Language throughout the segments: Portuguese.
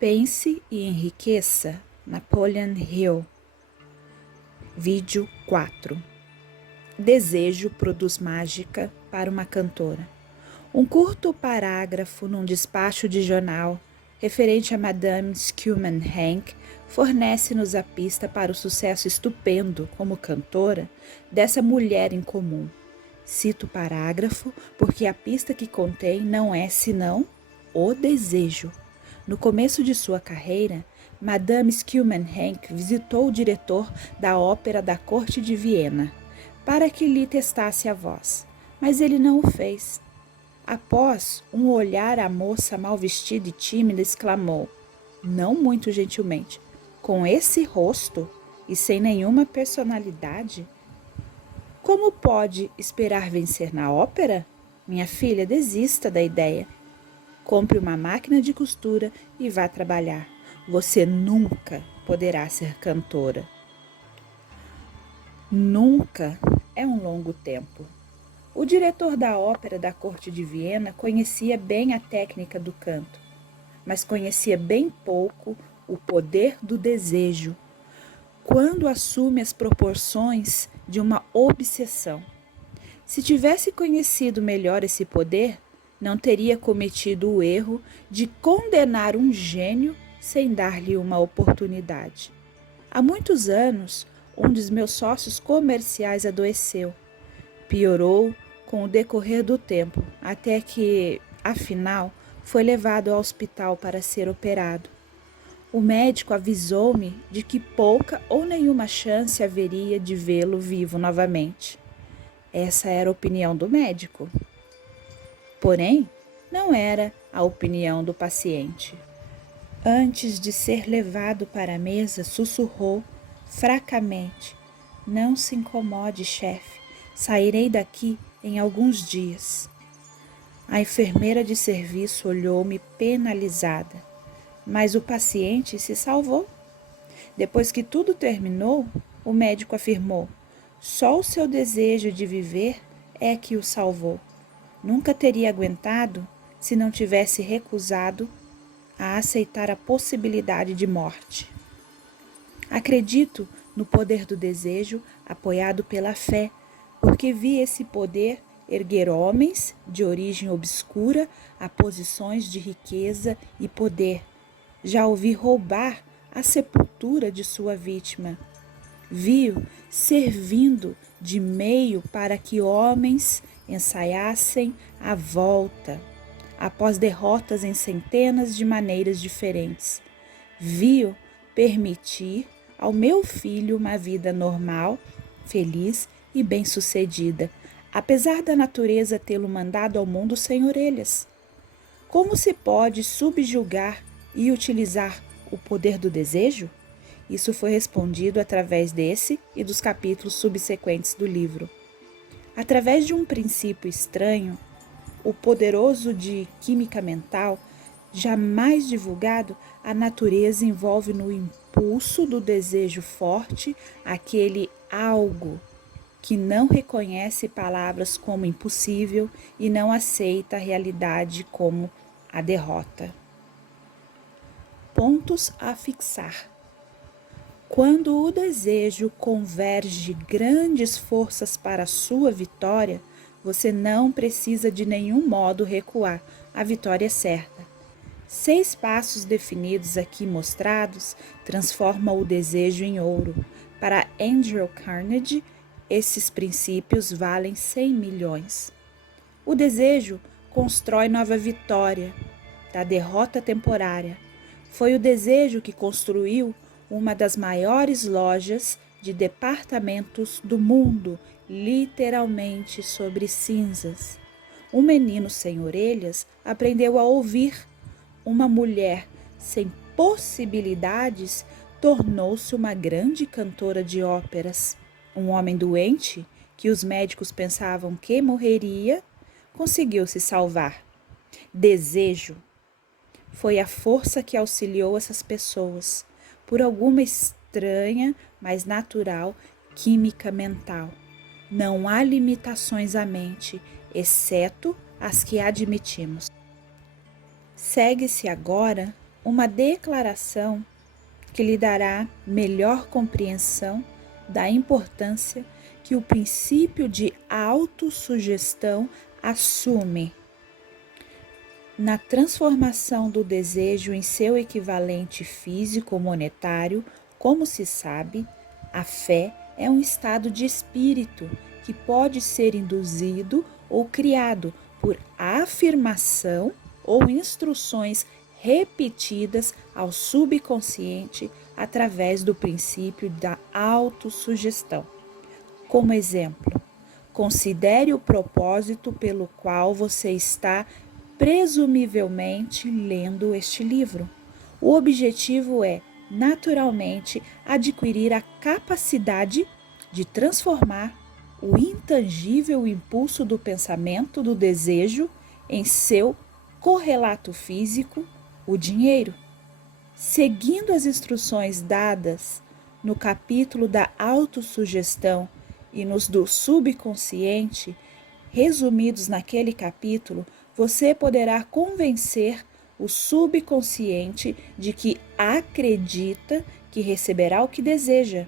Pense e enriqueça. Napoleon Hill. Vídeo 4. Desejo produz mágica para uma cantora. Um curto parágrafo num despacho de jornal referente a Madame Scumann Hank fornece-nos a pista para o sucesso estupendo como cantora dessa mulher incomum. Cito o parágrafo porque a pista que contém não é senão o desejo. No começo de sua carreira, Madame Scumann Hank visitou o diretor da Ópera da Corte de Viena para que lhe testasse a voz, mas ele não o fez. Após um olhar à moça mal vestida e tímida, exclamou, não muito gentilmente, com esse rosto e sem nenhuma personalidade, como pode esperar vencer na ópera? Minha filha, desista da ideia. Compre uma máquina de costura e vá trabalhar. Você nunca poderá ser cantora. Nunca é um longo tempo. O diretor da ópera da Corte de Viena conhecia bem a técnica do canto, mas conhecia bem pouco o poder do desejo, quando assume as proporções de uma obsessão. Se tivesse conhecido melhor esse poder, não teria cometido o erro de condenar um gênio sem dar-lhe uma oportunidade. Há muitos anos, um dos meus sócios comerciais adoeceu. Piorou com o decorrer do tempo, até que, afinal, foi levado ao hospital para ser operado. O médico avisou-me de que pouca ou nenhuma chance haveria de vê-lo vivo novamente. Essa era a opinião do médico. Porém, não era a opinião do paciente. Antes de ser levado para a mesa, sussurrou fracamente: não se incomode, chefe. Sairei daqui em alguns dias. A enfermeira de serviço olhou-me penalizada, mas o paciente se salvou. Depois que tudo terminou, o médico afirmou: só o seu desejo de viver é que o salvou. Nunca teria aguentado se não tivesse recusado a aceitar a possibilidade de morte. Acredito no poder do desejo apoiado pela fé, porque vi esse poder erguer homens de origem obscura a posições de riqueza e poder. Já ouvi roubar a sepultura de sua vítima. Vi-o servindo de meio para que homens ensaiassem a volta, após derrotas em centenas de maneiras diferentes. Vi-o permitir ao meu filho uma vida normal, feliz e bem-sucedida, apesar da natureza tê-lo mandado ao mundo sem orelhas. Como se pode subjugar e utilizar o poder do desejo? Isso foi respondido através desse e dos capítulos subsequentes do livro. Através de um princípio estranho, o poderoso de química mental, jamais divulgado, a natureza envolve no impulso do desejo forte aquele algo que não reconhece palavras como impossível e não aceita a realidade como a derrota. Pontos a fixar. Quando o desejo converge grandes forças para a sua vitória, você não precisa de nenhum modo recuar, a vitória é certa. 6 passos definidos aqui mostrados transformam o desejo em ouro. Para Andrew Carnegie, esses princípios valem 100 milhões. O desejo constrói nova vitória da derrota temporária. Foi o desejo que construiu uma das maiores lojas de departamentos do mundo, literalmente sobre cinzas. Um menino sem orelhas aprendeu a ouvir. Uma mulher sem possibilidades tornou-se uma grande cantora de óperas. Um homem doente, que os médicos pensavam que morreria, conseguiu se salvar. Desejo foi a força que auxiliou essas pessoas, por alguma estranha, mas natural, química mental. Não há limitações à mente, exceto as que admitimos. Segue-se agora uma declaração que lhe dará melhor compreensão da importância que o princípio de autossugestão assume na transformação do desejo em seu equivalente físico ou monetário. Como se sabe, a fé é um estado de espírito que pode ser induzido ou criado por afirmação ou instruções repetidas ao subconsciente através do princípio da autossugestão. Como exemplo, considere o propósito pelo qual você está presumivelmente lendo este livro. O objetivo é, naturalmente, adquirir a capacidade de transformar o intangível impulso do pensamento, do desejo, em seu correlato físico, o dinheiro. Seguindo as instruções dadas no capítulo da autossugestão e nos do subconsciente, resumidos naquele capítulo, você poderá convencer o subconsciente de que acredita que receberá o que deseja.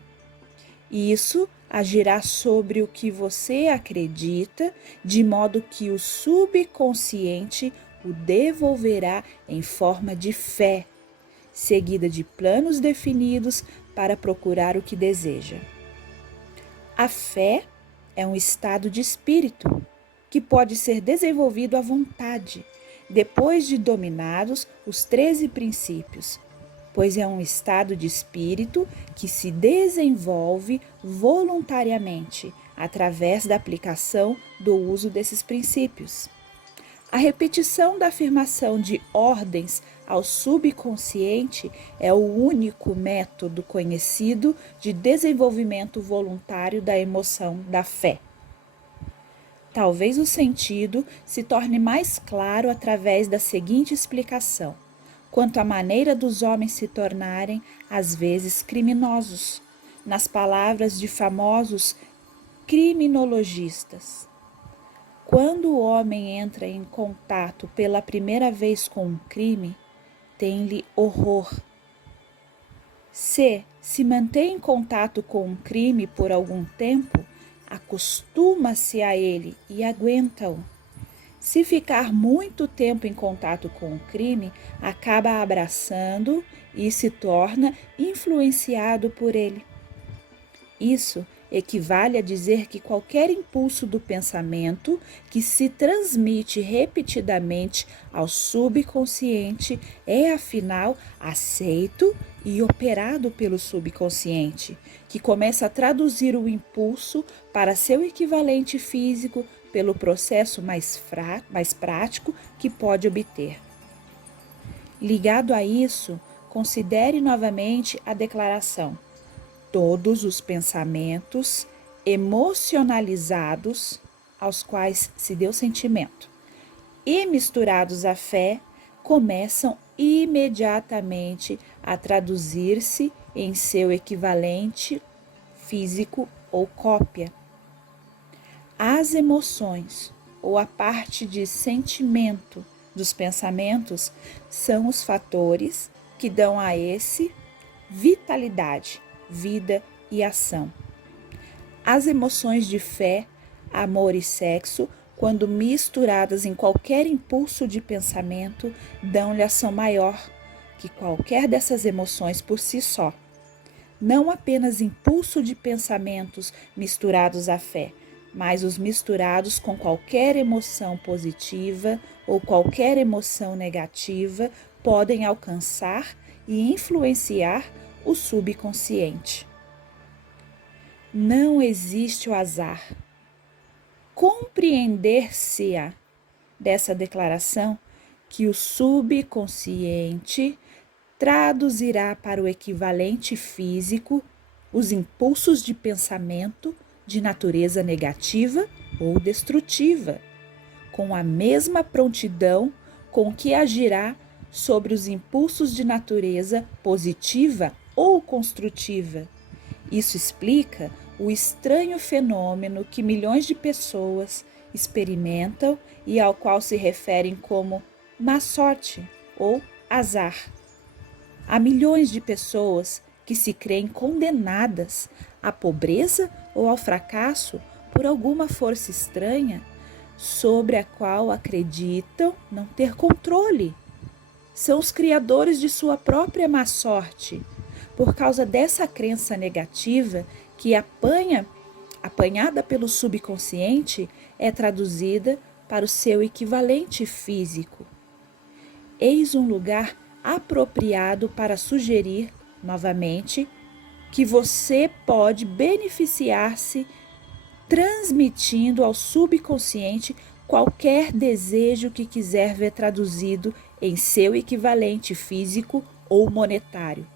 E isso agirá sobre o que você acredita, de modo que o subconsciente o devolverá em forma de fé, seguida de planos definidos para procurar o que deseja. A fé é um estado de espírito que pode ser desenvolvido à vontade, depois de dominados os 13 princípios, pois é um estado de espírito que se desenvolve voluntariamente através da aplicação do uso desses princípios. A repetição da afirmação de ordens ao subconsciente é o único método conhecido de desenvolvimento voluntário da emoção da fé. Talvez o sentido se torne mais claro através da seguinte explicação: quanto à maneira dos homens se tornarem, às vezes, criminosos, nas palavras de famosos criminologistas. Quando o homem entra em contato pela primeira vez com um crime, tem-lhe horror. Se mantém em contato com um crime por algum tempo, acostuma-se a ele e aguenta-o. Se ficar muito tempo em contato com o crime, acaba abraçando e se torna influenciado por ele. Isso equivale a dizer que qualquer impulso do pensamento que se transmite repetidamente ao subconsciente é, afinal, aceito e operado pelo subconsciente, que começa a traduzir o impulso para seu equivalente físico pelo processo mais prático que pode obter. Ligado a isso, considere novamente a declaração: todos os pensamentos emocionalizados aos quais se deu sentimento e misturados à fé começam imediatamente a traduzir-se em seu equivalente físico ou cópia. As emoções, ou a parte de sentimento dos pensamentos, são os fatores que dão a esse vitalidade, vida e ação. As emoções de fé, amor e sexo, quando misturadas em qualquer impulso de pensamento, dão-lhe ação maior que qualquer dessas emoções por si só. Não apenas impulso de pensamentos misturados à fé, mas os misturados com qualquer emoção positiva ou qualquer emoção negativa podem alcançar e influenciar o subconsciente. Não existe o azar. Compreender-se-á dessa declaração que o subconsciente traduzirá para o equivalente físico os impulsos de pensamento de natureza negativa ou destrutiva, com a mesma prontidão com que agirá sobre os impulsos de natureza positiva ou construtiva. Isso explica o estranho fenômeno que milhões de pessoas experimentam e ao qual se referem como má sorte ou azar. Há milhões de pessoas que se creem condenadas à pobreza ou ao fracasso por alguma força estranha sobre a qual acreditam não ter controle. São os criadores de sua própria má sorte. Por causa dessa crença negativa que apanhada pelo subconsciente, é traduzida para o seu equivalente físico. Eis um lugar apropriado para sugerir, novamente, que você pode beneficiar-se transmitindo ao subconsciente qualquer desejo que quiser ver traduzido em seu equivalente físico ou monetário,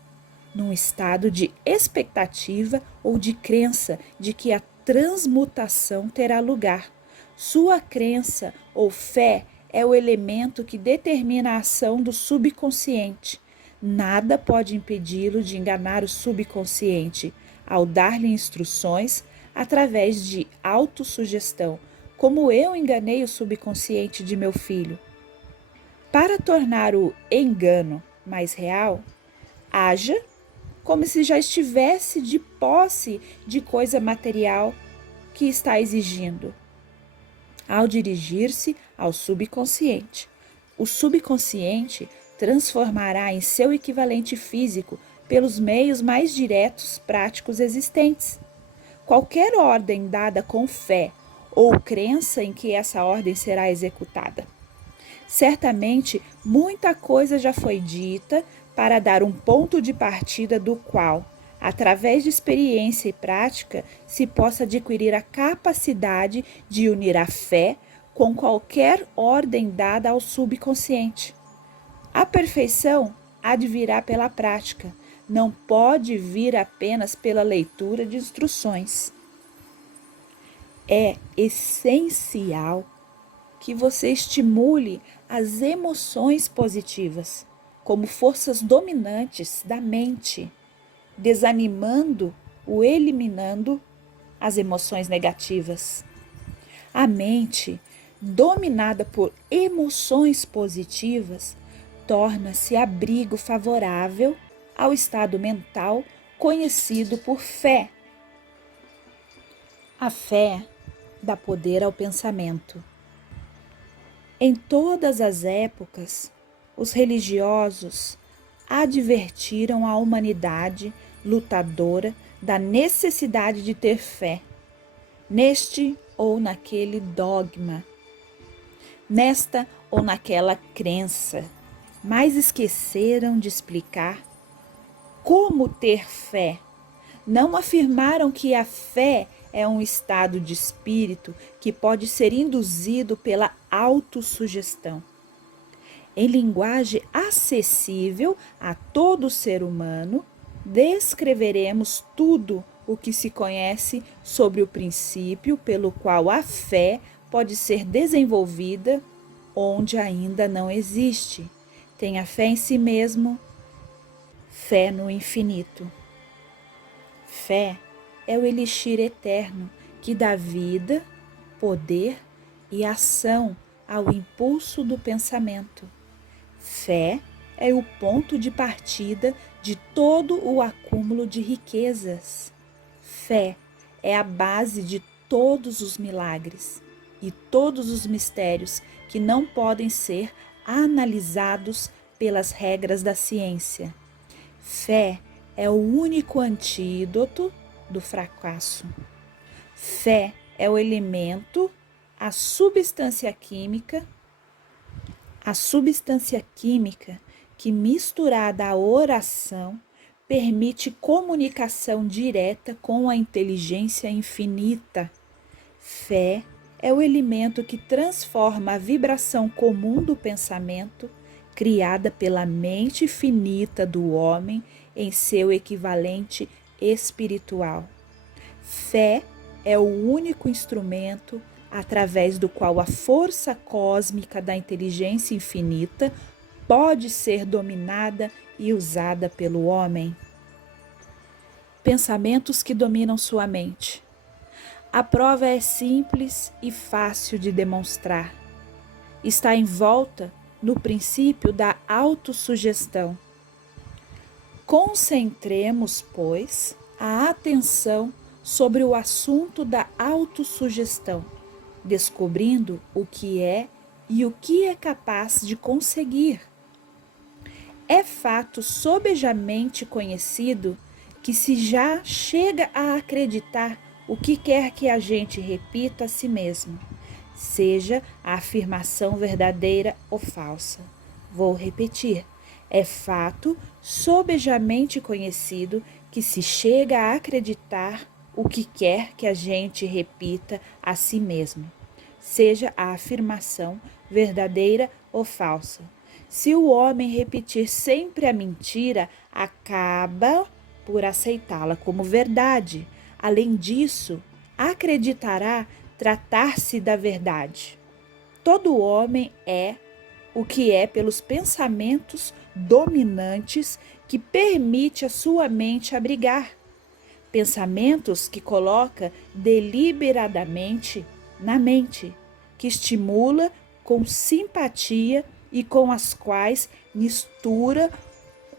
num estado de expectativa ou de crença de que a transmutação terá lugar. Sua crença ou fé é o elemento que determina a ação do subconsciente. Nada pode impedi-lo de enganar o subconsciente ao dar-lhe instruções através de autossugestão, como eu enganei o subconsciente de meu filho. Para tornar o engano mais real, haja como se já estivesse de posse de coisa material que está exigindo. Ao dirigir-se ao subconsciente, o subconsciente transformará em seu equivalente físico pelos meios mais diretos, práticos existentes. Qualquer ordem dada com fé ou crença em que essa ordem será executada. Certamente, muita coisa já foi dita para dar um ponto de partida do qual, através de experiência e prática, se possa adquirir a capacidade de unir a fé com qualquer ordem dada ao subconsciente. A perfeição há de virá pela prática, não pode vir apenas pela leitura de instruções. É essencial que você estimule as emoções positivas como forças dominantes da mente, desanimando ou eliminando as emoções negativas. A mente, dominada por emoções positivas, torna-se abrigo favorável ao estado mental conhecido por fé. A fé dá poder ao pensamento. Em todas as épocas, os religiosos advertiram a humanidade lutadora da necessidade de ter fé, neste ou naquele dogma, nesta ou naquela crença, mas esqueceram de explicar como ter fé. Não afirmaram que a fé é um estado de espírito que pode ser induzido pela autossugestão. Em linguagem acessível a todo ser humano, descreveremos tudo o que se conhece sobre o princípio pelo qual a fé pode ser desenvolvida onde ainda não existe. Tenha fé em si mesmo, fé no infinito. Fé é o elixir eterno que dá vida, poder e ação ao impulso do pensamento. Fé é o ponto de partida de todo o acúmulo de riquezas. Fé é a base de todos os milagres e todos os mistérios que não podem ser analisados pelas regras da ciência. Fé é o único antídoto do fracasso. Fé é o elemento, a substância química que, misturada à oração, permite comunicação direta com a inteligência infinita. Fé é o elemento que transforma a vibração comum do pensamento, criada pela mente finita do homem, em seu equivalente espiritual. Fé é o único instrumento através do qual a força cósmica da inteligência infinita pode ser dominada e usada pelo homem. Pensamentos que dominam sua mente. A prova é simples e fácil de demonstrar. Está envolta no princípio da autossugestão. Concentremos, pois, a atenção sobre o assunto da autossugestão, descobrindo o que é e o que é capaz de conseguir. É fato sobejamente conhecido que se já chega a acreditar o que quer que a gente repita a si mesmo, seja a afirmação verdadeira ou falsa. Vou repetir. É fato sobejamente conhecido que se chega a acreditar o que quer que a gente repita a si mesmo, seja a afirmação verdadeira ou falsa. Se o homem repetir sempre a mentira, acaba por aceitá-la como verdade. Além disso, acreditará tratar-se da verdade. Todo homem é o que é pelos pensamentos dominantes que permite a sua mente abrigar. Pensamentos que coloca deliberadamente na mente, que estimula com simpatia e com as quais mistura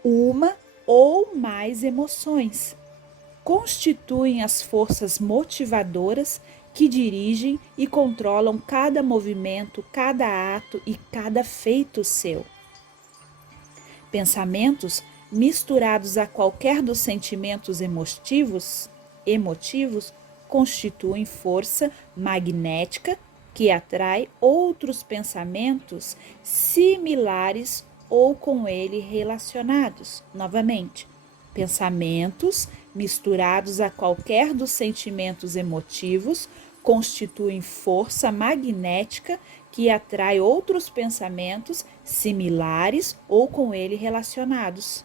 uma ou mais emoções. Constituem as forças motivadoras que dirigem e controlam cada movimento, cada ato e cada feito seu. Pensamentos misturados a qualquer dos sentimentos emotivos constituem força magnética que atrai outros pensamentos similares ou com ele relacionados. Novamente, pensamentos misturados a qualquer dos sentimentos emotivos constituem força magnética que atrai outros pensamentos similares ou com ele relacionados.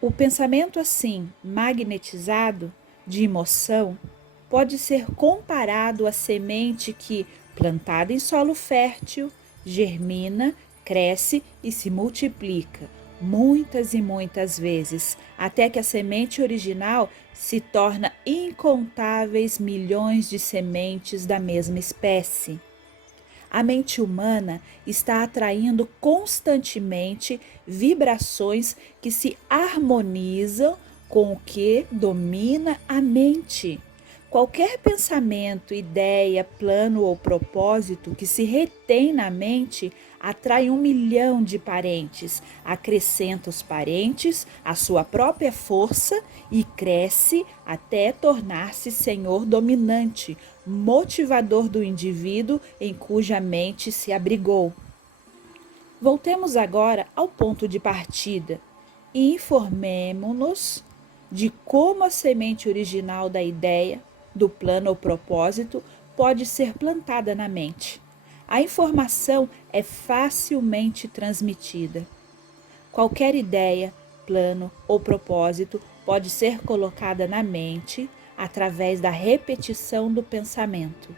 O pensamento assim magnetizado de emoção pode ser comparado à semente que, plantada em solo fértil, germina, cresce e se multiplica muitas e muitas vezes, até que a semente original se torna incontáveis milhões de sementes da mesma espécie. A mente humana está atraindo constantemente vibrações que se harmonizam com o que domina a mente. Qualquer pensamento, ideia, plano ou propósito que se retém na mente atrai 1 milhão de parentes, acrescenta os parentes à sua própria força e cresce até tornar-se senhor dominante, motivador do indivíduo em cuja mente se abrigou. Voltemos agora ao ponto de partida e informemo-nos de como a semente original da ideia, do plano ou propósito pode ser plantada na mente. A informação é facilmente transmitida. Qualquer ideia, plano ou propósito pode ser colocada na mente através da repetição do pensamento.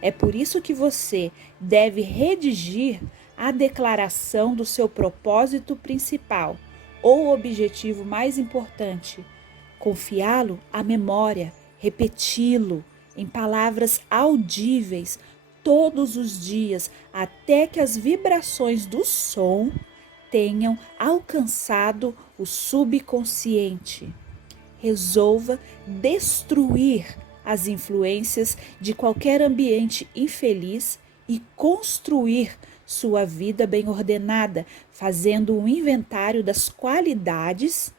É por isso que você deve redigir a declaração do seu propósito principal ou objetivo mais importante, confiá-lo à memória, repeti-lo em palavras audíveis todos os dias até que as vibrações do som tenham alcançado o subconsciente. Resolva destruir as influências de qualquer ambiente infeliz e construir sua vida bem ordenada, fazendo um inventário das qualidades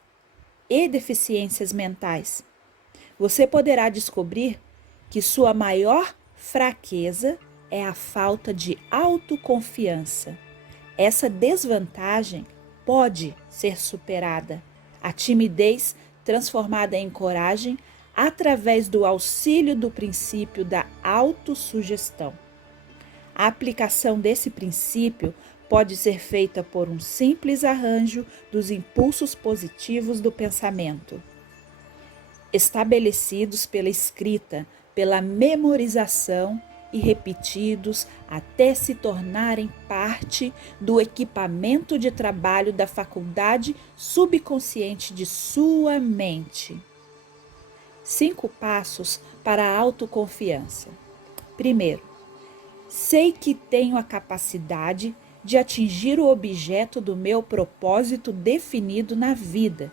e deficiências mentais. Você poderá descobrir que sua maior fraqueza é a falta de autoconfiança. Essa desvantagem pode ser superada. A timidez transformada em coragem através do auxílio do princípio da autossugestão. A aplicação desse princípio pode ser feita por um simples arranjo dos impulsos positivos do pensamento, estabelecidos pela escrita, pela memorização e repetidos até se tornarem parte do equipamento de trabalho da faculdade subconsciente de sua mente. 5 passos para a autoconfiança. Primeiro, sei que tenho a capacidade de atingir o objeto do meu propósito definido na vida.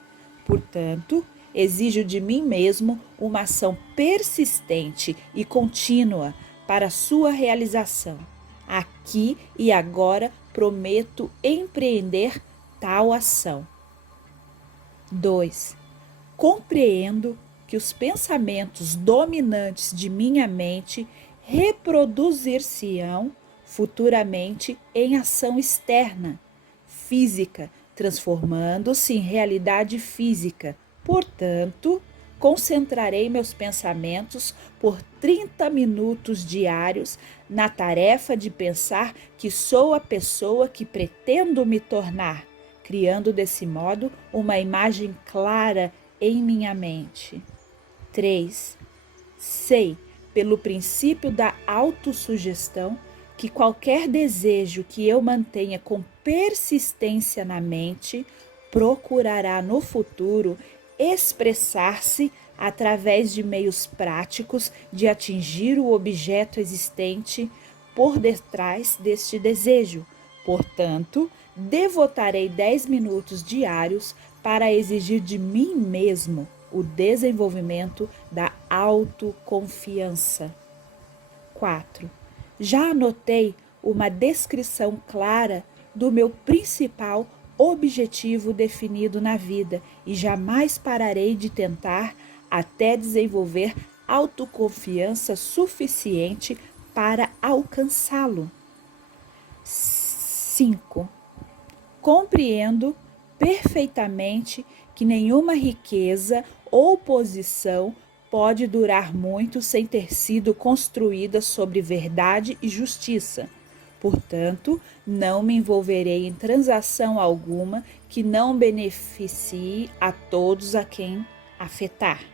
Portanto, exijo de mim mesmo uma ação persistente e contínua para sua realização. Aqui e agora prometo empreender tal ação. 2. Compreendo que os pensamentos dominantes de minha mente reproduzir-se-ão futuramente em ação externa, física, transformando-se em realidade física. Portanto, concentrarei meus pensamentos por 30 minutos diários na tarefa de pensar que sou a pessoa que pretendo me tornar, criando desse modo uma imagem clara em minha mente. 3. Sei, pelo princípio da autossugestão, que qualquer desejo que eu mantenha com persistência na mente procurará no futuro expressar-se através de meios práticos de atingir o objeto existente por detrás deste desejo. Portanto, devotarei 10 minutos diários para exigir de mim mesmo o desenvolvimento da autoconfiança. 4. Já anotei uma descrição clara do meu principal objetivo definido na vida e jamais pararei de tentar até desenvolver autoconfiança suficiente para alcançá-lo. 5. Compreendo perfeitamente que nenhuma riqueza ou posição pode durar muito sem ter sido construída sobre verdade e justiça. Portanto, não me envolverei em transação alguma que não beneficie a todos a quem afetar.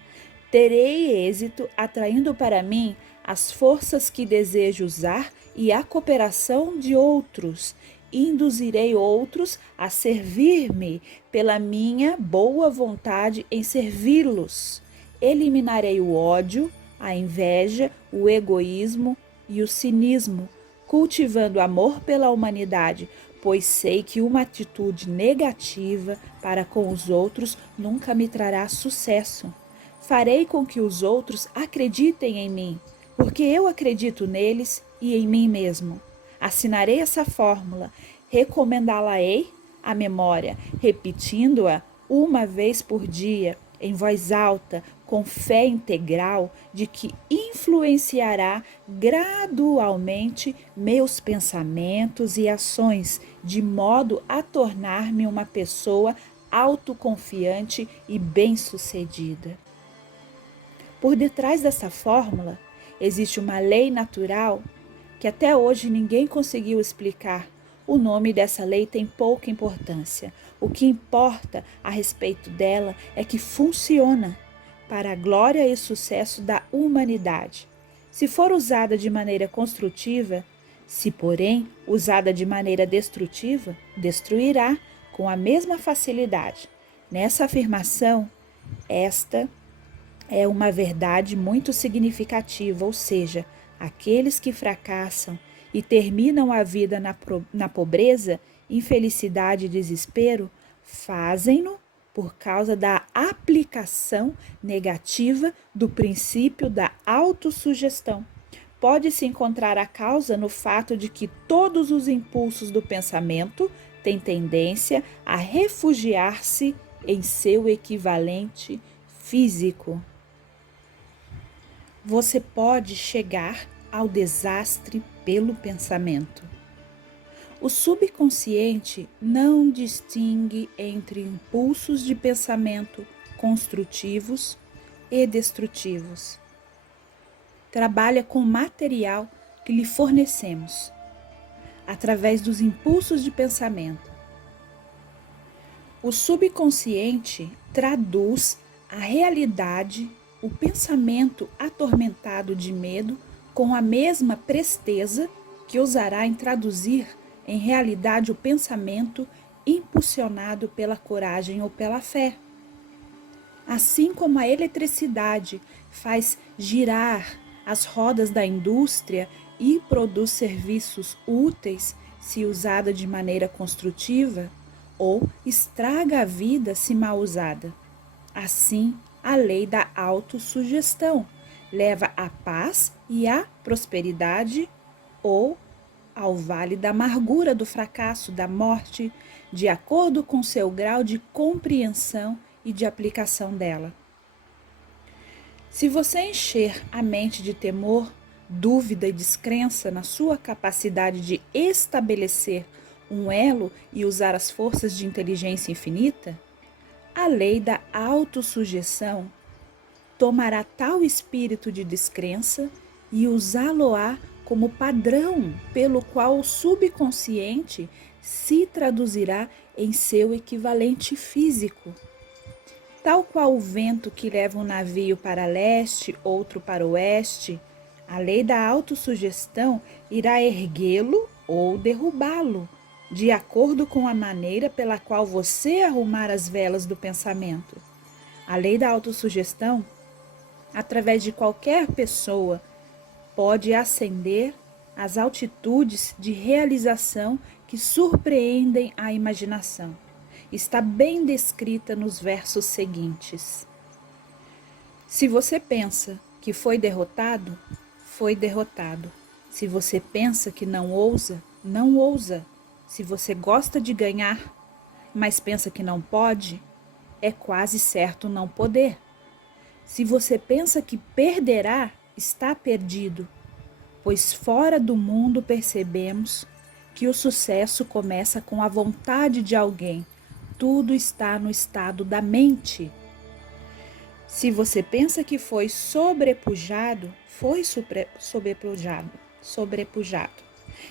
Terei êxito atraindo para mim as forças que desejo usar e a cooperação de outros. Induzirei outros a servir-me pela minha boa vontade em servi-los. Eliminarei o ódio, a inveja, o egoísmo e o cinismo, cultivando amor pela humanidade, pois sei que uma atitude negativa para com os outros nunca me trará sucesso. Farei com que os outros acreditem em mim, porque eu acredito neles e em mim mesmo. Assinarei essa fórmula, recomendá-la-ei à memória, repetindo-a uma vez por dia, em voz alta, com fé integral de que influenciará gradualmente meus pensamentos e ações, de modo a tornar-me uma pessoa autoconfiante e bem-sucedida. Por detrás dessa fórmula, existe uma lei natural que até hoje ninguém conseguiu explicar. O nome dessa lei tem pouca importância. O que importa a respeito dela é que funciona para a glória e sucesso da humanidade. Se for usada de maneira construtiva, se porém usada de maneira destrutiva, destruirá com a mesma facilidade. Nessa afirmação, esta é uma verdade muito significativa, ou seja, aqueles que fracassam e terminam a vida na pobreza, infelicidade e desespero, fazem-no por causa da aplicação negativa do princípio da autossugestão. Pode-se encontrar a causa no fato de que todos os impulsos do pensamento têm tendência a refugiar-se em seu equivalente físico. Você pode chegar ao desastre pelo pensamento. O subconsciente não distingue entre impulsos de pensamento construtivos e destrutivos. Trabalha com o material que lhe fornecemos, através dos impulsos de pensamento. O subconsciente traduz a realidade, o pensamento atormentado de medo, com a mesma presteza que usará em traduzir em realidade o pensamento impulsionado pela coragem ou pela fé. Assim como a eletricidade faz girar as rodas da indústria e produz serviços úteis se usada de maneira construtiva, ou estraga a vida se mal usada. Assim, a lei da autossugestão leva à paz e à prosperidade ou ao vale da amargura, do fracasso, da morte, de acordo com seu grau de compreensão e de aplicação dela. Se você encher a mente de temor, dúvida e descrença na sua capacidade de estabelecer um elo e usar as forças de inteligência infinita, a lei da autossugestão tomará tal espírito de descrença e usá-lo-á como padrão pelo qual o subconsciente se traduzirá em seu equivalente físico. Tal qual o vento que leva um navio para leste, outro para oeste, a lei da autossugestão irá erguê-lo ou derrubá-lo, de acordo com a maneira pela qual você arrumar as velas do pensamento. A lei da autossugestão, através de qualquer pessoa, pode ascender às altitudes de realização que surpreendem a imaginação. Está bem descrita nos versos seguintes. Se você pensa que foi derrotado, foi derrotado. Se você pensa que não ousa, não ousa. Se você gosta de ganhar, mas pensa que não pode, é quase certo não poder. Se você pensa que perderá, está perdido, pois fora do mundo percebemos que o sucesso começa com a vontade de alguém. Tudo está no estado da mente. Se você pensa que foi sobrepujado, foi sobrepujado.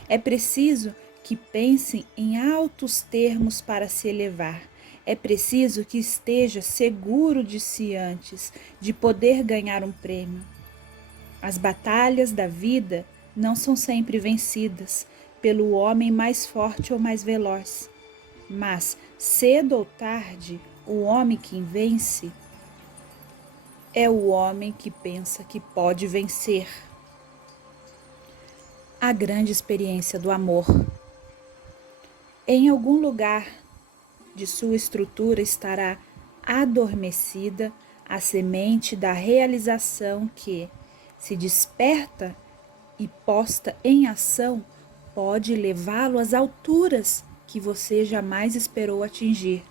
É preciso que pense em altos termos para se elevar. É preciso que esteja seguro de si antes de poder ganhar um prêmio. As batalhas da vida não são sempre vencidas pelo homem mais forte ou mais veloz, mas cedo ou tarde o homem que vence é o homem que pensa que pode vencer. A grande experiência do amor. Em algum lugar de sua estrutura estará adormecida a semente da realização que, se desperta e posta em ação, pode levá-lo às alturas que você jamais esperou atingir.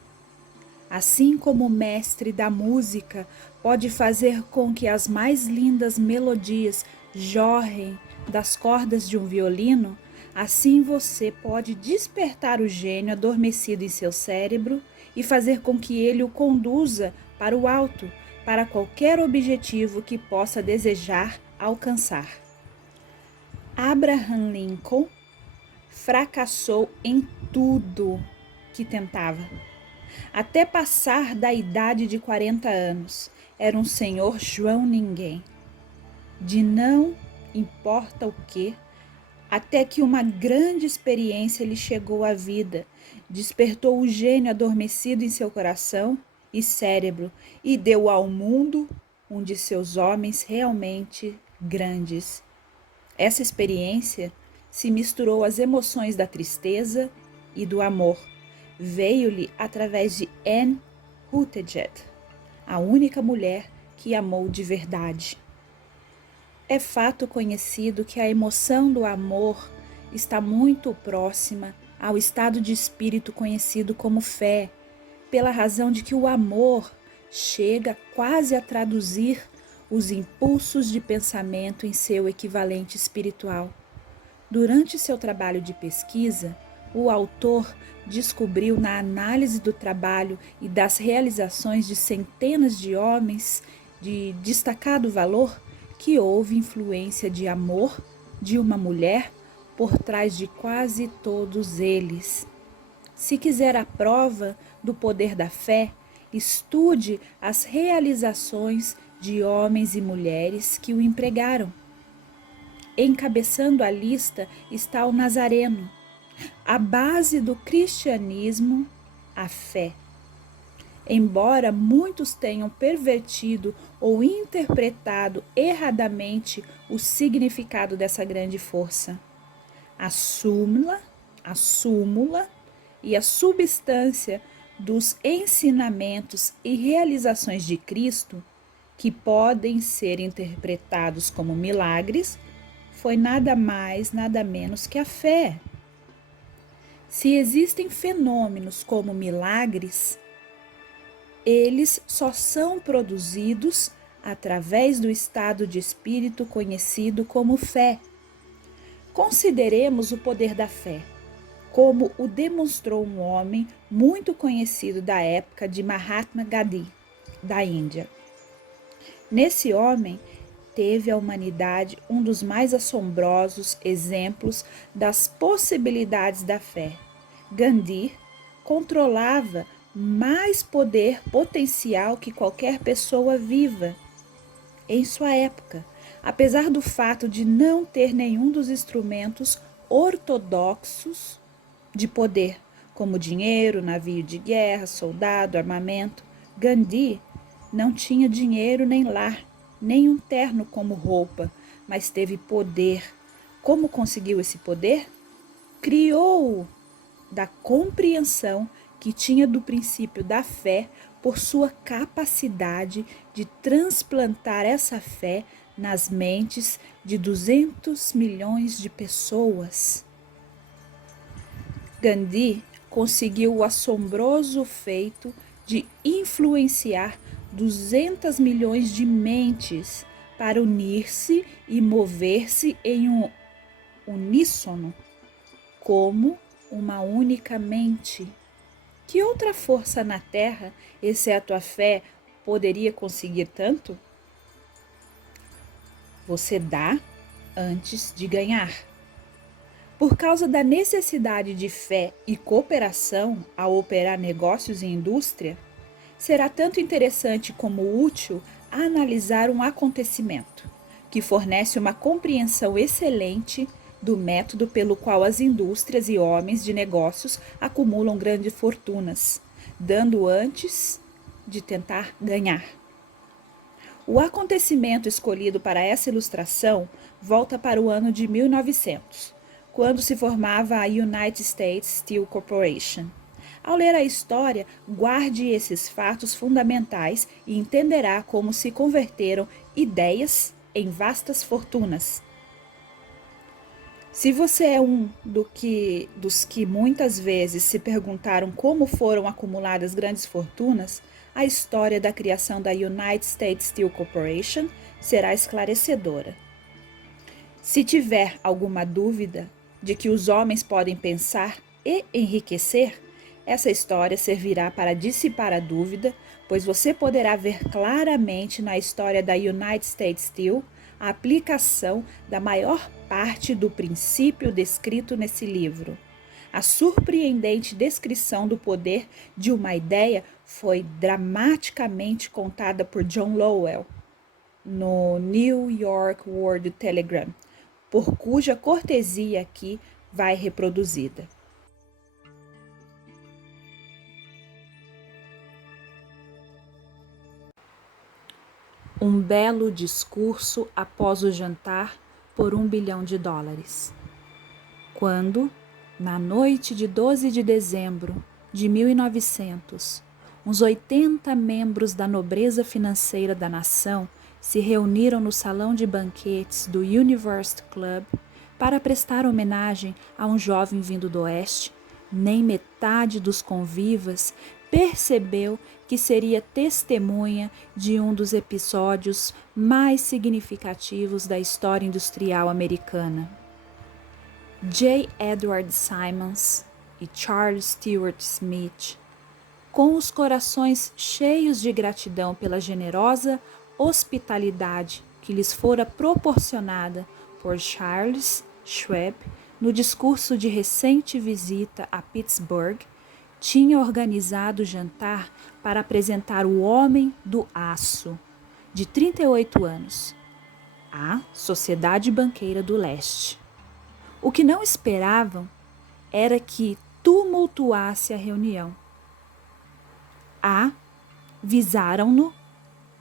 Assim como o mestre da música pode fazer com que as mais lindas melodias jorrem das cordas de um violino, assim você pode despertar o gênio adormecido em seu cérebro e fazer com que ele o conduza para o alto, para qualquer objetivo que possa desejar alcançar. Abraham Lincoln fracassou em tudo que tentava. Até passar da idade de 40 anos, era um senhor João Ninguém. De não importa o que, até que uma grande experiência lhe chegou à vida, despertou o gênio adormecido em seu coração e cérebro e deu ao mundo um de seus homens realmente grandes. Essa experiência se misturou às emoções da tristeza e do amor. Veio-lhe através de Anne Huttejet, a única mulher que amou de verdade. É fato conhecido que a emoção do amor está muito próxima ao estado de espírito conhecido como fé, pela razão de que o amor chega quase a traduzir os impulsos de pensamento em seu equivalente espiritual. Durante seu trabalho de pesquisa, o autor descobriu na análise do trabalho e das realizações de centenas de homens de destacado valor que houve influência de amor de uma mulher por trás de quase todos eles. Se quiser a prova do poder da fé, estude as realizações de homens e mulheres que o empregaram. Encabeçando a lista está o Nazareno, a base do cristianismo, a fé. Embora muitos tenham pervertido ou interpretado erradamente o significado dessa grande força, a súmula e a substância dos ensinamentos e realizações de Cristo, que podem ser interpretados como milagres, foi nada mais, nada menos que a fé. Se existem fenômenos como milagres, eles só são produzidos através do estado de espírito conhecido como fé. Consideremos o poder da fé, como o demonstrou um homem muito conhecido da época de Mahatma Gandhi, da Índia. Nesse homem, teve a humanidade um dos mais assombrosos exemplos das possibilidades da fé. Gandhi controlava mais poder potencial que qualquer pessoa viva em sua época, apesar do fato de não ter nenhum dos instrumentos ortodoxos de poder, como dinheiro, navio de guerra, soldado, armamento. Gandhi não tinha dinheiro nem lar, nem um terno como roupa, mas teve poder. Como conseguiu esse poder? Criou-o da compreensão que tinha do princípio da fé por sua capacidade de transplantar essa fé nas mentes de 200 milhões de pessoas. Gandhi conseguiu o assombroso feito de influenciar 200 milhões de mentes para unir-se e mover-se em um uníssono, como uma única mente. Que outra força na Terra, exceto a fé, poderia conseguir tanto? Você dá antes de ganhar. Por causa da necessidade de fé e cooperação ao operar negócios e indústria, será tanto interessante como útil analisar um acontecimento que fornece uma compreensão excelente do método pelo qual as indústrias e homens de negócios acumulam grandes fortunas, dando antes de tentar ganhar. O acontecimento escolhido para essa ilustração volta para o ano de 1900, quando se formava a United States Steel Corporation. Ao ler a história, guarde esses fatos fundamentais e entenderá como se converteram ideias em vastas fortunas. Se você é dos que muitas vezes se perguntaram como foram acumuladas grandes fortunas, a história da criação da United States Steel Corporation será esclarecedora. Se tiver alguma dúvida de que os homens podem pensar e enriquecer, essa história servirá para dissipar a dúvida, pois você poderá ver claramente na história da United States Steel a aplicação da maior parte do princípio descrito nesse livro. A surpreendente descrição do poder de uma ideia foi dramaticamente contada por John Lowell no New York World Telegram, por cuja cortesia aqui vai reproduzida. Um belo discurso após o jantar por $1 bilhão. Quando, na noite de 12 de dezembro de 1900, uns 80 membros da nobreza financeira da nação se reuniram no salão de banquetes do University Club para prestar homenagem a um jovem vindo do Oeste, nem metade dos convivas percebeu que seria testemunha de um dos episódios mais significativos da história industrial americana. J. Edward Simons e Charles Stewart Smith, com os corações cheios de gratidão pela generosa hospitalidade que lhes fora proporcionada por Charles Schwab no discurso de recente visita a Pittsburgh, tinha organizado o jantar para apresentar o Homem do Aço, de 38 anos, à Sociedade Banqueira do Leste. O que não esperavam era que tumultuasse a reunião. Avisaram-no,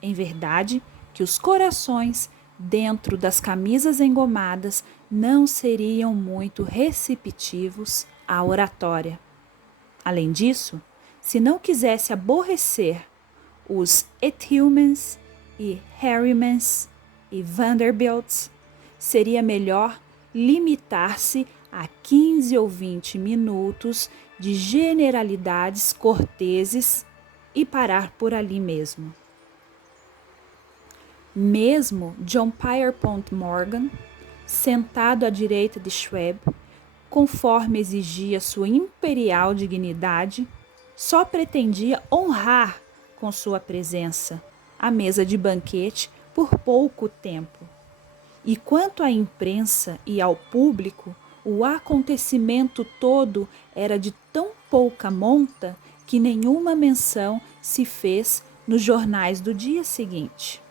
em verdade, que os corações dentro das camisas engomadas não seriam muito receptivos à oratória. Além disso, se não quisesse aborrecer os Ethumans e Harrimans e Vanderbilts, seria melhor limitar-se a 15 ou 20 minutos de generalidades corteses e parar por ali mesmo. Mesmo John Pierpont Morgan, sentado à direita de Schwab, conforme exigia sua imperial dignidade, só pretendia honrar com sua presença a mesa de banquete por pouco tempo. E quanto à imprensa e ao público, o acontecimento todo era de tão pouca monta que nenhuma menção se fez nos jornais do dia seguinte.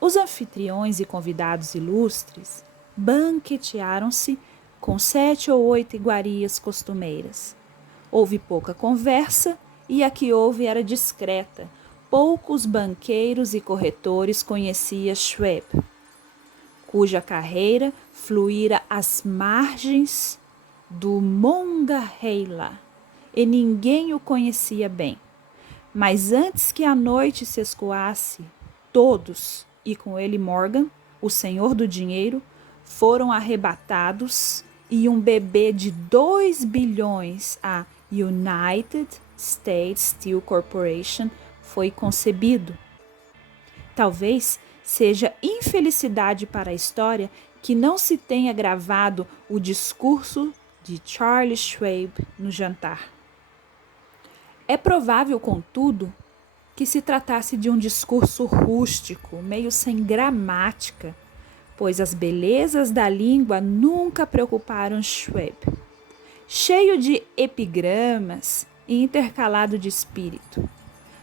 Os anfitriões e convidados ilustres banquetearam-se com 7 ou 8 iguarias costumeiras. Houve pouca conversa e a que houve era discreta. Poucos banqueiros e corretores conhecia Schwab, cuja carreira fluíra às margens do Monongahela, e ninguém o conhecia bem. Mas antes que a noite se escoasse, todos, e com ele Morgan, o senhor do dinheiro, foram arrebatados e um bebê de 2 bilhões, a United States Steel Corporation, foi concebido. Talvez seja infelicidade para a história que não se tenha gravado o discurso de Charles Schwab no jantar. É provável, contudo, que se tratasse de um discurso rústico, meio sem gramática, pois as belezas da língua nunca preocuparam Schwab. Cheio de epigramas e intercalado de espírito.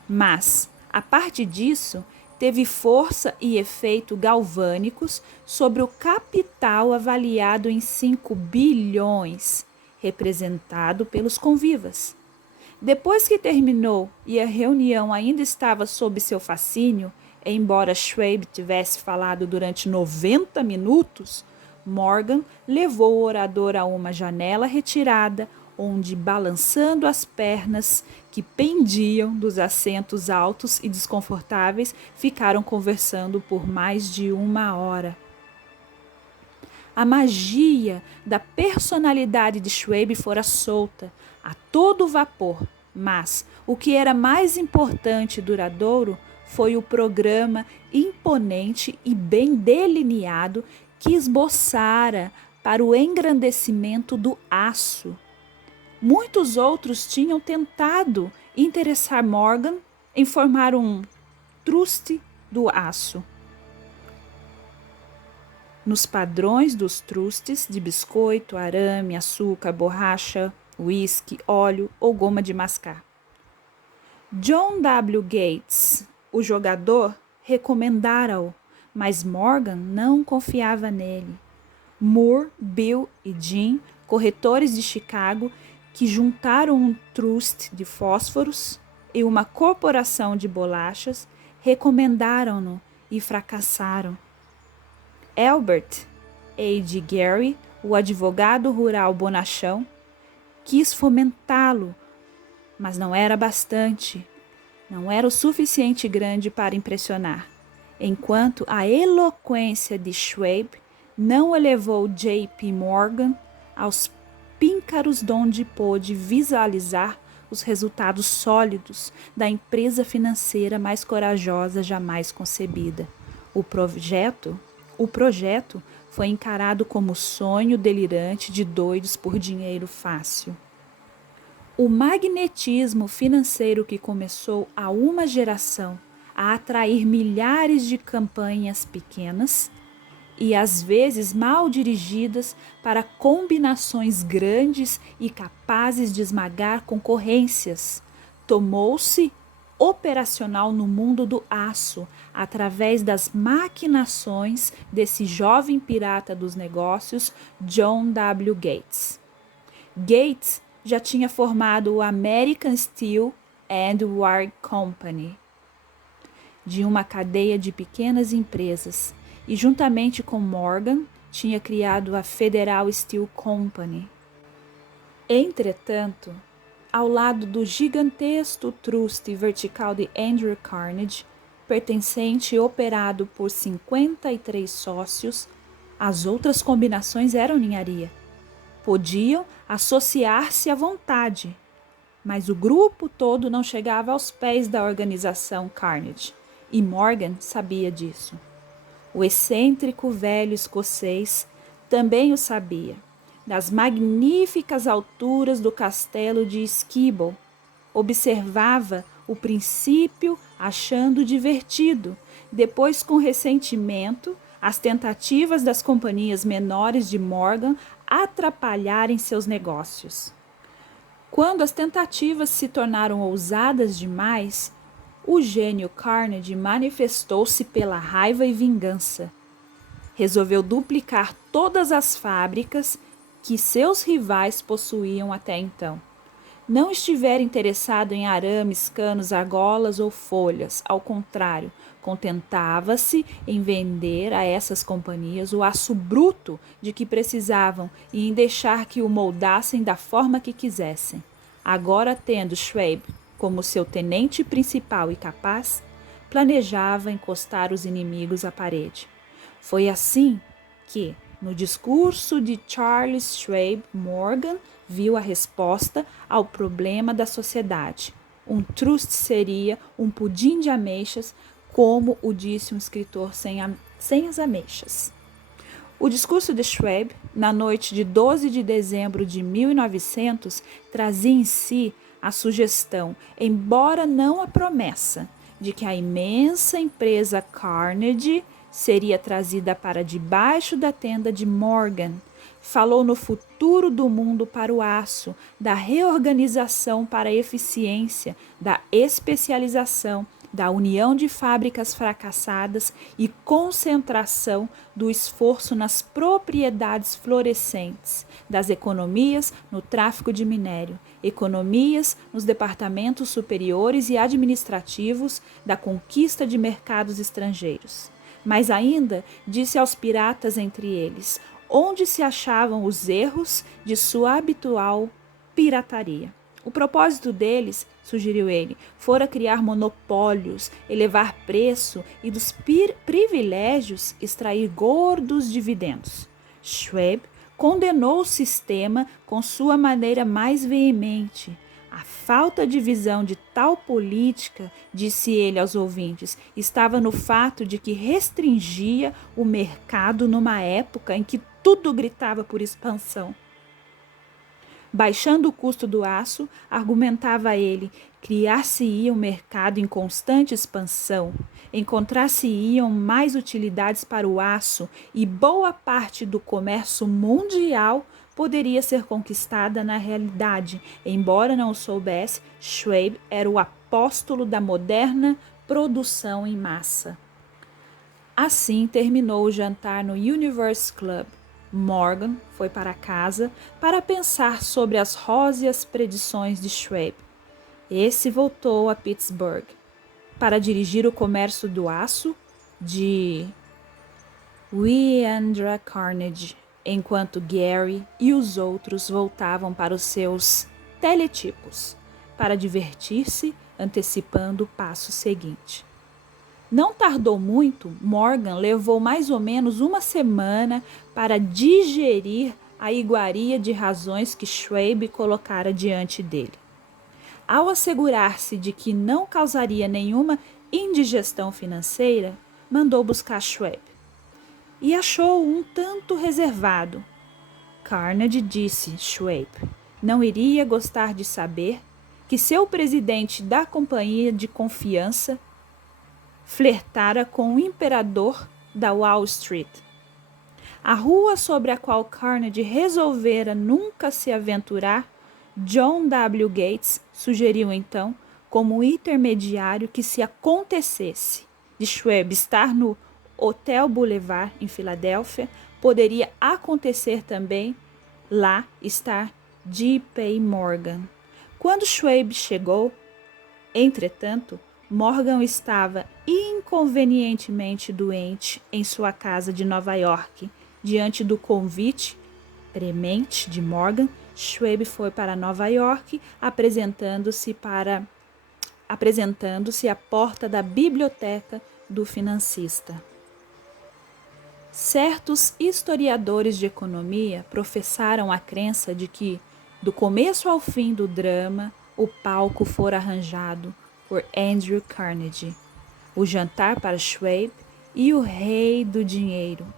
Mas, a parte disso, teve força e efeito galvânicos sobre o capital avaliado em 5 bilhões, representado pelos convivas. Depois que terminou e a reunião ainda estava sob seu fascínio, embora Schwab tivesse falado durante 90 minutos, Morgan levou o orador a uma janela retirada, onde, balançando as pernas que pendiam dos assentos altos e desconfortáveis, ficaram conversando por mais de 1 hora. A magia da personalidade de Schwab fora solta, a todo vapor, mas o que era mais importante e duradouro foi o programa imponente e bem delineado que esboçara para o engrandecimento do aço. Muitos outros tinham tentado interessar Morgan em formar um truste do aço, nos padrões dos trustes de biscoito, arame, açúcar, borracha, uísque, óleo ou goma de mascar. John W. Gates, o jogador, recomendara-o, mas Morgan não confiava nele. Moore, Bill e Jim, corretores de Chicago, que juntaram um trust de fósforos e uma corporação de bolachas, recomendaram-no e fracassaram. Albert A. Gary, o advogado rural bonachão, quis fomentá-lo, mas não era bastante, não era o suficiente grande para impressionar, enquanto a eloquência de Schwab não elevou J.P. Morgan aos píncaros donde pôde visualizar os resultados sólidos da empresa financeira mais corajosa jamais concebida. O projeto foi encarado como sonho delirante de doidos por dinheiro fácil. O magnetismo financeiro que começou há uma geração a atrair milhares de campanhas pequenas e às vezes mal dirigidas para combinações grandes e capazes de esmagar concorrências, tomou-se operacional no mundo do aço, através das maquinações desse jovem pirata dos negócios, John W. Gates. Gates já tinha formado o American Steel and Wire Company, de uma cadeia de pequenas empresas, e juntamente com Morgan tinha criado a Federal Steel Company. Entretanto, ao lado do gigantesco truste vertical de Andrew Carnegie, pertencente e operado por 53 sócios, as outras combinações eram ninharia. Podiam associar-se à vontade, mas o grupo todo não chegava aos pés da organização Carnegie, e Morgan sabia disso. O excêntrico velho escocês também o sabia. Das magníficas alturas do castelo de Skibo, observava o princípio achando divertido, depois com ressentimento, as tentativas das companhias menores de Morgan atrapalharem seus negócios. Quando as tentativas se tornaram ousadas demais, o gênio Carnegie manifestou-se pela raiva e vingança. Resolveu duplicar todas as fábricas que seus rivais possuíam até então. Não estivera interessado em arames, canos, argolas ou folhas. Ao contrário, contentava-se em vender a essas companhias o aço bruto de que precisavam e em deixar que o moldassem da forma que quisessem. Agora, tendo Schwab como seu tenente principal e capaz, planejava encostar os inimigos à parede. Foi assim que, no discurso de Charles Schwab, Morgan viu a resposta ao problema da sociedade. Um trust seria um pudim de ameixas, como o disse um escritor sem as ameixas. O discurso de Schwab, na noite de 12 de dezembro de 1900, trazia em si a sugestão, embora não a promessa, de que a imensa empresa Carnegie seria trazida para debaixo da tenda de Morgan. Falou no futuro do mundo para o aço, da reorganização para a eficiência, da especialização, da união de fábricas fracassadas e concentração do esforço nas propriedades florescentes, das economias no tráfico de minério, economias nos departamentos superiores e administrativos da conquista de mercados estrangeiros. Mas ainda disse aos piratas entre eles, onde se achavam os erros de sua habitual pirataria. O propósito deles, sugeriu ele, fora criar monopólios, elevar preço e dos privilégios extrair gordos dividendos. Schwab condenou o sistema com sua maneira mais veemente. A falta de visão de tal política, disse ele aos ouvintes, estava no fato de que restringia o mercado numa época em que tudo gritava por expansão. Baixando o custo do aço, argumentava ele, criar-se-ia um mercado em constante expansão, encontrar-se-iam mais utilidades para o aço e boa parte do comércio mundial poderia ser conquistada na realidade. Embora não o soubesse, Schwab era o apóstolo da moderna produção em massa. Assim terminou o jantar no Universe Club. Morgan foi para casa para pensar sobre as róseas predições de Schwab. Esse voltou a Pittsburgh para dirigir o comércio do aço de Andrew Carnegie, enquanto Gary e os outros voltavam para os seus teletipos para divertir-se, antecipando o passo seguinte. Não tardou muito, Morgan levou mais ou menos uma semana para digerir a iguaria de razões que Schwab colocara diante dele. Ao assegurar-se de que não causaria nenhuma indigestão financeira, mandou buscar Schwab. E achou-o um tanto reservado. Carnegie disse Schwab não iria gostar de saber que seu presidente da companhia de confiança flertara com o imperador da Wall Street. A rua sobre a qual Carnegie resolvera nunca se aventurar, John W. Gates sugeriu então, como intermediário, que se acontecesse de Schwab estar no Hotel Boulevard em Filadélfia, poderia acontecer também lá estar J.P. Morgan. Quando Schwab chegou, entretanto, Morgan estava inconvenientemente doente em sua casa de Nova York, diante do convite premente de Morgan Schwab foi para Nova York, apresentando-se à porta da biblioteca do financista. Certos historiadores de economia professaram a crença de que, do começo ao fim do drama, o palco fora arranjado por Andrew Carnegie, o jantar para Schwab e o rei do dinheiro.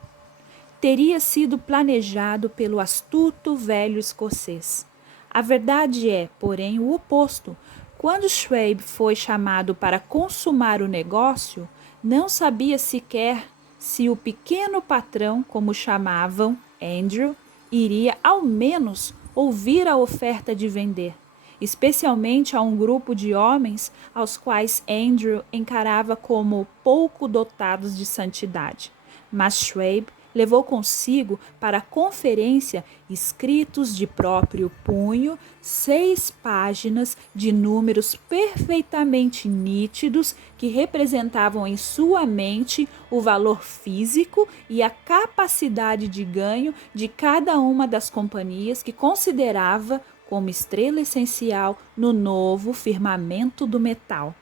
Teria sido planejado pelo astuto velho escocês. A verdade é, porém, o oposto. Quando Schwab foi chamado para consumar o negócio, não sabia sequer se o pequeno patrão, como chamavam Andrew, iria ao menos ouvir a oferta de vender, especialmente a um grupo de homens aos quais Andrew encarava como pouco dotados de santidade. Mas Schwab levou consigo para a conferência, escritos de próprio punho, 6 páginas de números perfeitamente nítidos que representavam em sua mente o valor físico e a capacidade de ganho de cada uma das companhias que considerava como estrela essencial no novo firmamento do metal.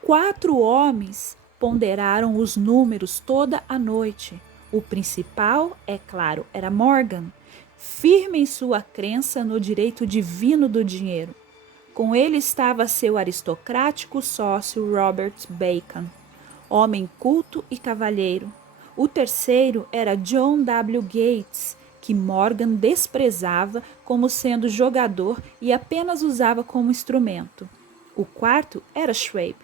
4 homens ponderaram os números toda a noite. O principal, é claro, era Morgan, firme em sua crença no direito divino do dinheiro. Com ele estava seu aristocrático sócio Robert Bacon, homem culto e cavalheiro. O terceiro era John W. Gates, que Morgan desprezava como sendo jogador e apenas usava como instrumento. O quarto era Schwab,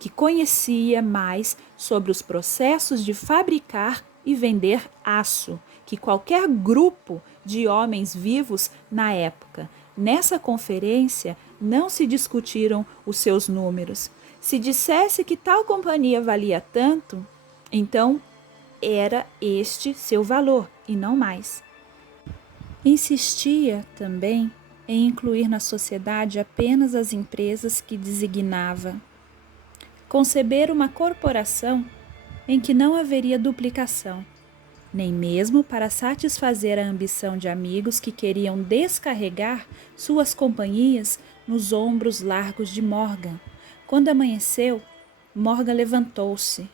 que conhecia mais sobre os processos de fabricar e vender aço que qualquer grupo de homens vivos na época. Nessa conferência não se discutiram os seus números. Se dissesse que tal companhia valia tanto, então era este seu valor e não mais. Insistia também em incluir na sociedade apenas as empresas que designava. Conceber uma corporação em que não haveria duplicação, nem mesmo para satisfazer a ambição de amigos que queriam descarregar suas companhias nos ombros largos de Morgan. Quando amanheceu, Morgan levantou-se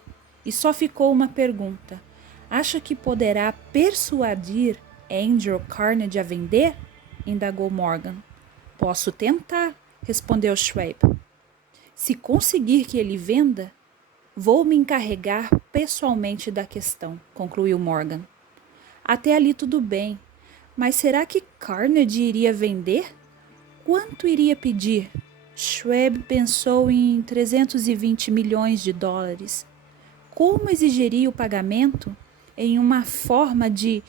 e só ficou uma pergunta. Acha que poderá persuadir Andrew Carnegie a vender? Indagou Morgan. Posso tentar, respondeu Schwab. Se conseguir que ele venda, vou me encarregar pessoalmente da questão, concluiu Morgan. Até ali tudo bem, mas será que Carnegie iria vender? Quanto iria pedir? Schwab pensou em 320 milhões de dólares. Como exigiria o pagamento? Em uma forma de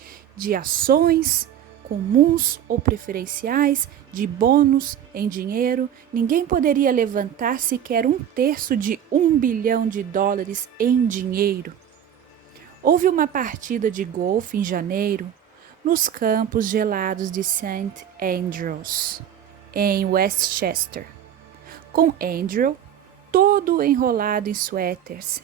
ações comuns ou preferenciais, de bônus em dinheiro? Ninguém poderia levantar sequer 1/3 de $1 bilhão em dinheiro. Houve uma partida de golfe em janeiro nos campos gelados de St. Andrews, em Westchester, com Andrew todo enrolado em suéteres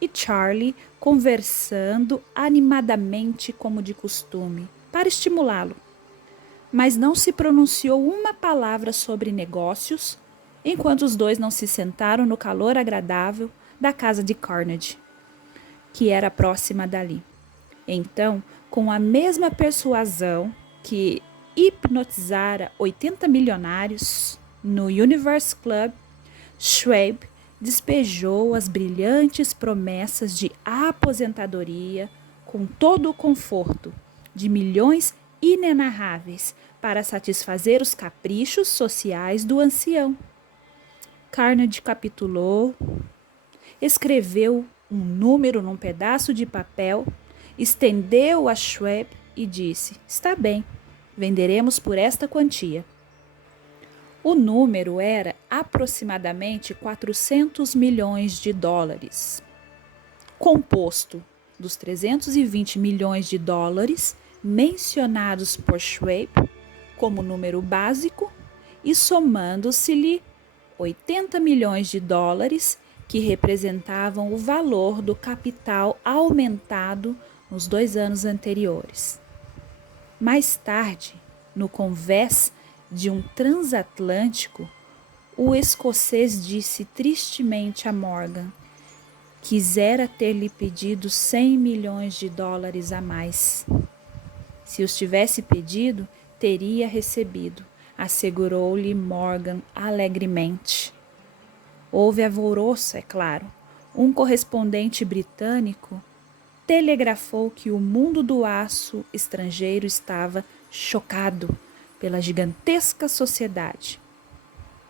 e Charlie conversando animadamente como de costume, para estimulá-lo. Mas não se pronunciou uma palavra sobre negócios, enquanto os dois não se sentaram no calor agradável da casa de Carnegie, que era próxima dali. Então, com a mesma persuasão que hipnotizara 80 milionários no Universe Club, Schwab despejou as brilhantes promessas de aposentadoria com todo o conforto de milhões inenarráveis para satisfazer os caprichos sociais do ancião. Carnegie capitulou, escreveu um número num pedaço de papel, estendeu a Schwab e disse: está bem, venderemos por esta quantia. O número era aproximadamente 400 milhões de dólares, composto dos 320 milhões de dólares mencionados por Schwab como número básico e somando-se-lhe 80 milhões de dólares que representavam o valor do capital aumentado nos 2 anos anteriores. Mais tarde, no convés de um transatlântico, o escocês disse tristemente a Morgan: quisera ter-lhe pedido $100 milhões a mais. Se os tivesse pedido, teria recebido, assegurou-lhe Morgan alegremente. Houve alvoroço, é claro. Um correspondente britânico telegrafou que o mundo do aço estrangeiro estava chocado pela gigantesca sociedade.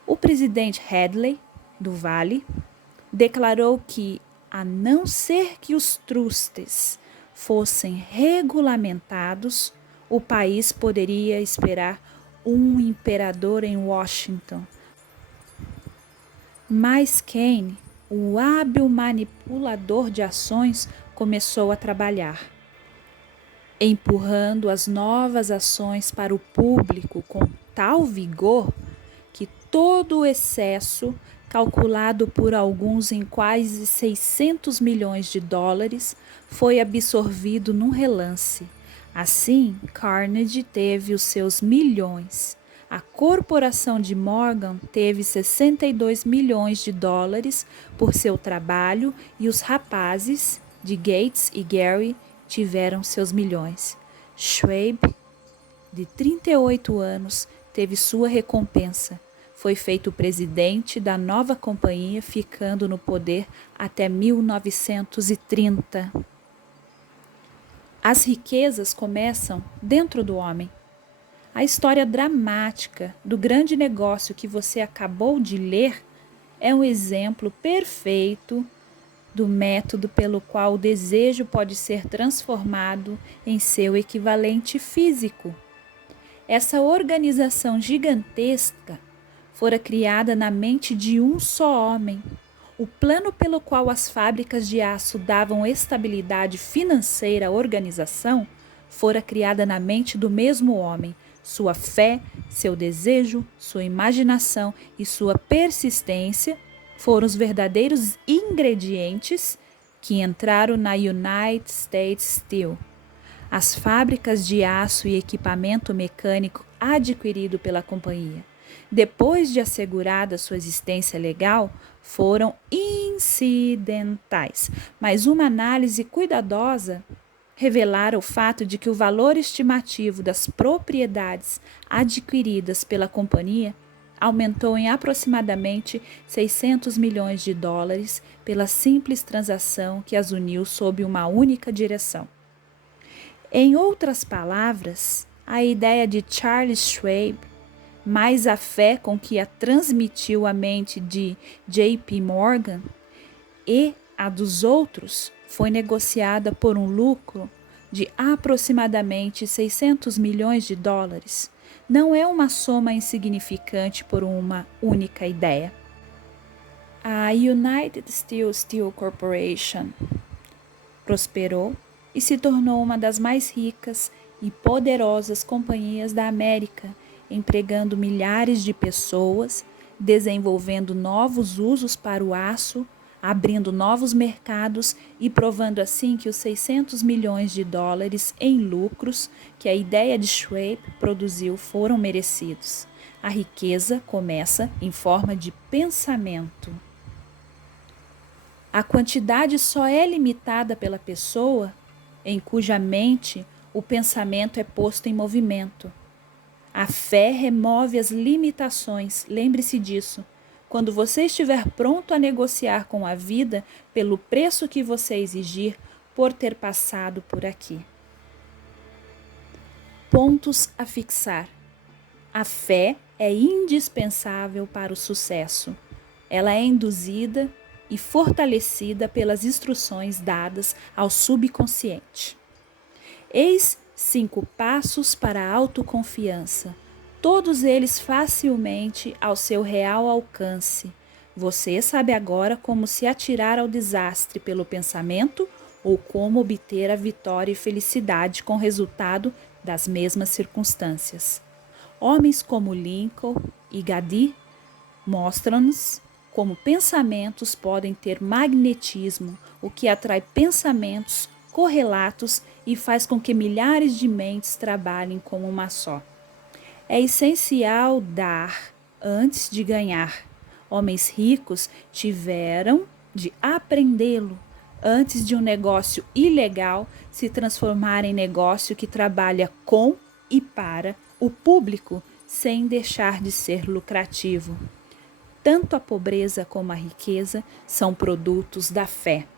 O presidente Hadley, do Vale, declarou que, a não ser que os trustes fossem regulamentados, o país poderia esperar um imperador em Washington. Mas Keynes, o hábil manipulador de ações, começou a trabalhar, empurrando as novas ações para o público com tal vigor que todo o excesso, calculado por alguns em quase $600 milhões, foi absorvido num relance. Assim, Carnegie teve os seus milhões. A corporação de Morgan teve $62 milhões por seu trabalho e os rapazes de Gates e Gary tiveram seus milhões. Schwab, de 38 anos, teve sua recompensa. Foi feito presidente da nova companhia, ficando no poder até 1930. As riquezas começam dentro do homem. A história dramática do grande negócio que você acabou de ler é um exemplo perfeito do método pelo qual o desejo pode ser transformado em seu equivalente físico. Essa organização gigantesca fora criada na mente de um só homem. O plano pelo qual as fábricas de aço davam estabilidade financeira à organização fora criada na mente do mesmo homem. Sua fé, seu desejo, sua imaginação e sua persistência foram os verdadeiros ingredientes que entraram na United States Steel. As fábricas de aço e equipamento mecânico adquirido pela companhia, depois de assegurada sua existência legal, foram incidentais, mas uma análise cuidadosa revelara o fato de que o valor estimativo das propriedades adquiridas pela companhia aumentou em aproximadamente $600 milhões pela simples transação que as uniu sob uma única direção. Em outras palavras, a ideia de Charles Schwab, mais a fé com que a transmitiu à mente de J.P. Morgan e a dos outros, foi negociada por um lucro de aproximadamente $600 milhões. Não é uma soma insignificante por uma única ideia. A United Steel Corporation prosperou e se tornou uma das mais ricas e poderosas companhias da América, empregando milhares de pessoas, desenvolvendo novos usos para o aço, abrindo novos mercados e provando assim que os $600 milhões em lucros que a ideia de Schwab produziu foram merecidos. A riqueza começa em forma de pensamento. A quantidade só é limitada pela pessoa em cuja mente o pensamento é posto em movimento. A fé remove as limitações, lembre-se disso. Quando você estiver pronto a negociar com a vida pelo preço que você exigir por ter passado por aqui. Pontos a fixar. A fé é indispensável para o sucesso. Ela é induzida e fortalecida pelas instruções dadas ao subconsciente. Eis 5 passos para a autoconfiança. Todos eles facilmente ao seu real alcance. Você sabe agora como se atirar ao desastre pelo pensamento ou como obter a vitória e felicidade com resultado das mesmas circunstâncias. Homens como Lincoln e Gandhi mostram-nos como pensamentos podem ter magnetismo, o que atrai pensamentos correlatos e faz com que milhares de mentes trabalhem como uma só. É essencial dar antes de ganhar. Homens ricos tiveram de aprendê-lo antes de um negócio ilegal se transformar em negócio que trabalha com e para o público sem deixar de ser lucrativo. Tanto a pobreza como a riqueza são produtos da fé.